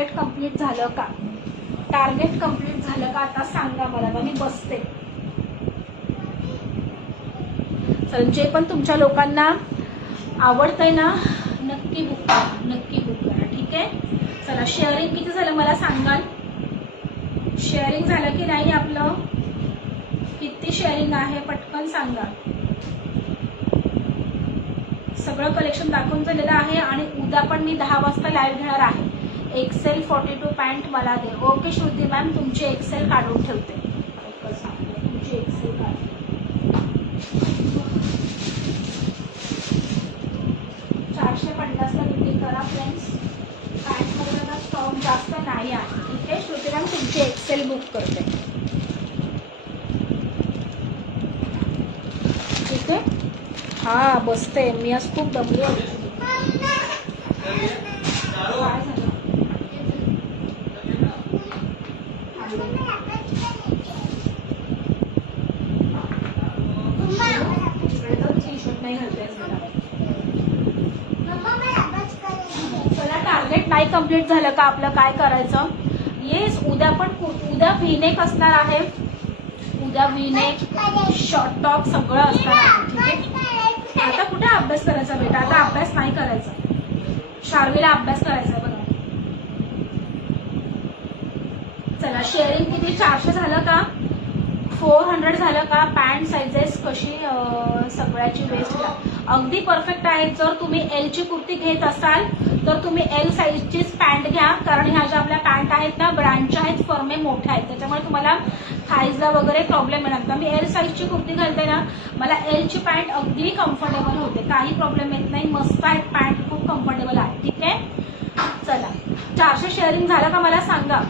Target complete झालं का? Target complete झालं का आता सांगा मला, मी बसते. चल, जे पण तुमच्या लोकांना आवडतंय ना नक्की बुक करा, नक्की बुक करा. ठीक आहे. चला, शेअरिंग किती झालं मला सांगाल? शेअरिंग झालं की नाही आपलं? किती शेअरिंग आहे पटकन सांगा. सगळं कलेक्शन दाखवून झालेलं आहे आणि उद्या पण मी 10 वाजता लाईव्ह घेणार आहे. एक्सेल 42 पॅन्ट मला दे. ओके श्रुती मॅम, तुमची एक्सेल काढून ठेवते. तुमची एक्सेल काढून 450 ला बुकिंग करा फ्रेंड्स. पॅन्टमध्ये मला स्टॉक जास्त नाही आहे. ठीक आहे श्रुती मॅम, तुमची एक्सेल बुक करते. ठीक आहे. हा बसते मी, आज खूप दमली आहे. चला, टार्गेट नाही कंप्लीट झालं का आपलं काय करायचं? येस, उद्या व्हीनेक असणार आहे. उद्या व्हीनेक, शॉर्ट टॉप सगळं असणार आहे. ठीक आहे. आता कुठे अभ्यास करायचा बेटा? आता अभ्यास नाही करायचा. शार्वीला अभ्यास करायचा बघा. चला, शेअरिंग किती? 400 झालं का? 400 झालं का? पॅन्ट साइजेस कशी सगळ्याची वेस्ट अगदी परफेक्ट आहे. जर तुम्ही एल ची कुर्ती घेत असाल तर तुम्ही एल साईजचीच पॅन्ट घ्या, कारण ह्या ज्या आपल्या पॅन्ट आहेत ना ब्रँडच्या आहेत, फर्मे मोठ्या आहेत, त्याच्यामुळे तुम्हाला थाईजला वगैरे प्रॉब्लेम येणार नाही. मी एल साईजची कुर्ती घालते ना, मला एल ची पॅन्ट अगदी कम्फर्टेबल होते, काही प्रॉब्लेम येत नाही. मस्त आहेत पॅन्ट, खूप कम्फर्टेबल आहे. ठीक आहे. चला, 400 शेअरिंग झालं का मला सांगा.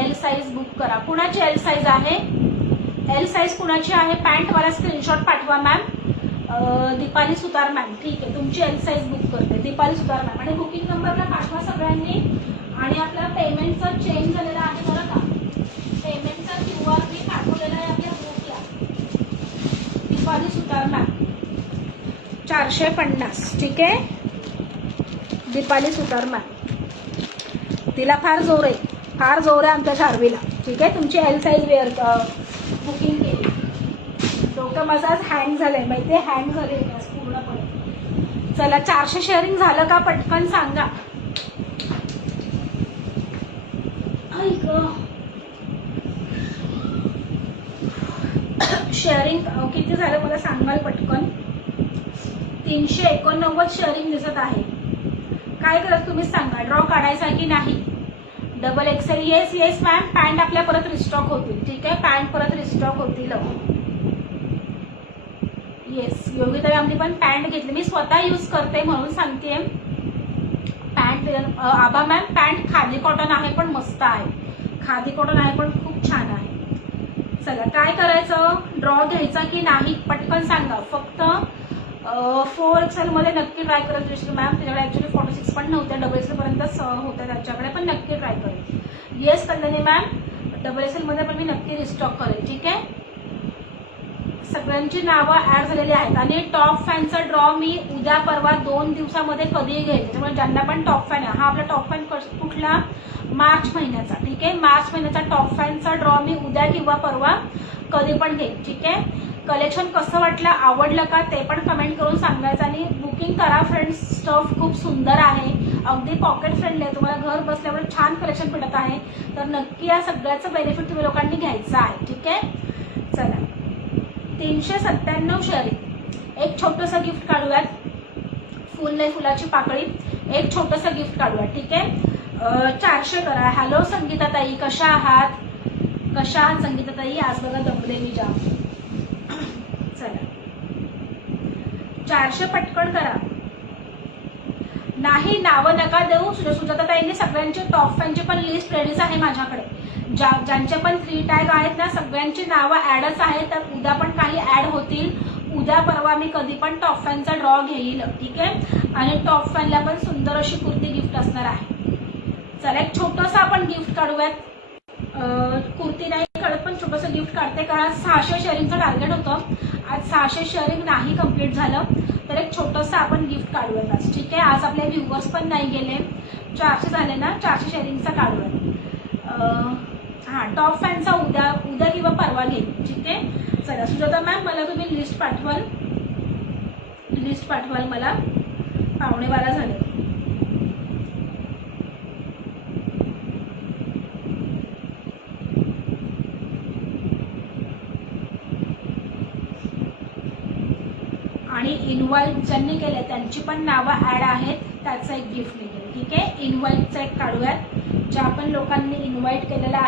एल साईज बुक करा. कुणाची एल साईज आहे? एल साईज कुणाची आहे? पॅन्ट मला स्क्रीनशॉट पाठवा मॅम. दीपाली सुतार मॅम. ठीक आहे, तुमची एल साईज बुक करते. दीपाली सुतार मॅम. आणि बुकिंग नंबरला पाठवा सगळ्यांनी. आणि आपला पेमेंटचं चेंज झालेलं आहे बरं का. पेमेंटचा QR मी पाठवलेला आहे आपल्या ग्रुपला. दीपाली सुतार मॅम 450. ठीक आहे. दीपाली सुतार मॅम, तिला फार जोर आहे, फार जोर आहे आमच्या शार्वीला. ठीक आहे. तुमची एल साईज वेअर बुकिंग केली. डोकं माझं आज हँग झालंय माहिती आहे, हँग झाले पूर्णपणे. चला, 400 शेअरिंग झालं का पटकन सांगा. शेअरिंग किती झालं मला सांगाल पटकन. 389 शेअरिंग दिसत आहे. काय करत तुम्ही सांगा. ड्रॉ काढायचा की नाही? Double XL. Yes yes ma'am, pant आपल्या परत रिस्टॉक होतील. ठीक आहे, पॅन्ट परत रिस्टॉक होतील. येस, योगिता आम्ही पण पॅन्ट घेतली, मी स्वतः यूज करते म्हणून सांगते. पॅन्ट आबा मॅम, पॅन्ट खादी कॉटन आहे पण मस्त आहे. खादी कॉटन आहे पण खूप छान आहे. चला, काय करायचं? ड्रॉ घ्यायचा की नाही पटकन सांगा. फक्त 4XL मध्ये नक्की ट्राय करत दिसतो मॅम. त्याच्याकडे ऍक्च्युली 46 पण नव्हते, XXL पर्यंतच होत्या त्याच्याकडे, पण नक्की ट्राय करेल. येस कल्याणी मॅम, XXL मध्ये पण मी नक्की रिस्टॉक करेल. ठीक आहे. सगळ्यांची नावं ऍड झालेली आहेत. आणि टॉप फॅनचा ड्रॉ मी उद्या परवा 2 दिवसामध्ये कधीही घेईल. त्याच्यामुळे ज्यांना पण टॉप फॅन आहे, हा आपला टॉप फॅन कुठला? मार्च महिन्याचा. ठीक आहे. मार्च महिन्याचा टॉप फॅनचा ड्रॉ मी उद्या किंवा परवा कधी पण घेईल. ठीक आहे. कलेक्शन कसं वाटलं, आवडलं का ते पण कमेंट करून सांगायचं. आणि बुकिंग करा फ्रेंड्स, स्टफ खूप सुंदर आहे, अगदी पॉकेट फ्रेंडली आहे. तुम्हाला घर बसल्यावर छान कलेक्शन भेटत आहे, तर नक्की या सगळ्याचं बेनिफिट तुम्ही लोकांनी घ्यायचं आहे. ठीक आहे. चला, 397 शेअरिंग. एक छोटंसं गिफ्ट काढूयात. फुल नाही, फुलाची पाकळी. एक छोटंसं गिफ्ट काढूयात. ठीक आहे. 400 करा. हॅलो संगीता ताई, कशा आहात? कशा आहात संगीता ताई? आज बघा दमले मी जाम. चला, 400 पटकन करा. नाही, नावं नका देऊ. सुजाता ताईंनी सगळ्यांचे टॉप फॅनची पण लिस्ट रेडीच आहे माझ्याकडे. ज्यांचे पण 3 टॅग आहेत ना, सगळ्यांची नावं ऍडच आहेत. तर उद्या पण काही ऍड होतील. उद्या परवा मी कधी पण टॉप फॅनचा ड्रॉ घेईल. ठीक आहे. आणि टॉप फॅनला पण सुंदर अशी कुर्ती गिफ्ट असणार आहे. चला, एक छोटंसं आपण गिफ्ट काढूयात. कुर्ती नाही काढत पण छोटंसं गिफ्ट काढते, कारण 600 शेअरिंगचं टार्गेट होतं. आज 600 शेअरिंग नाही कंप्लीट झालं, तर एक छोटंसं आपण गिफ्ट काढूयात आज. ठीक आहे. आज आपले व्ह्यूअर्स पण नाही गेले, 400 झाले ना, 400 शेअरिंगचा काढूया. हां, टॉप फॅनचा उद्या किंवा परवा घेईन. ठीक आहे. चला सुजाता मॅम, मला तुम्ही लिस्ट पाठवाल मला. 11:15 झाले. आणि इन्व्हाइट ज्यांनी केले त्यांची पण नावं ऍड आहेत, त्याचं एक गिफ्ट निघेल. ठीक आहे. इन्व्हाइटचा एक काढूयात. ज्या पण लोकांनी इन्व्हाइट केलेलं आहे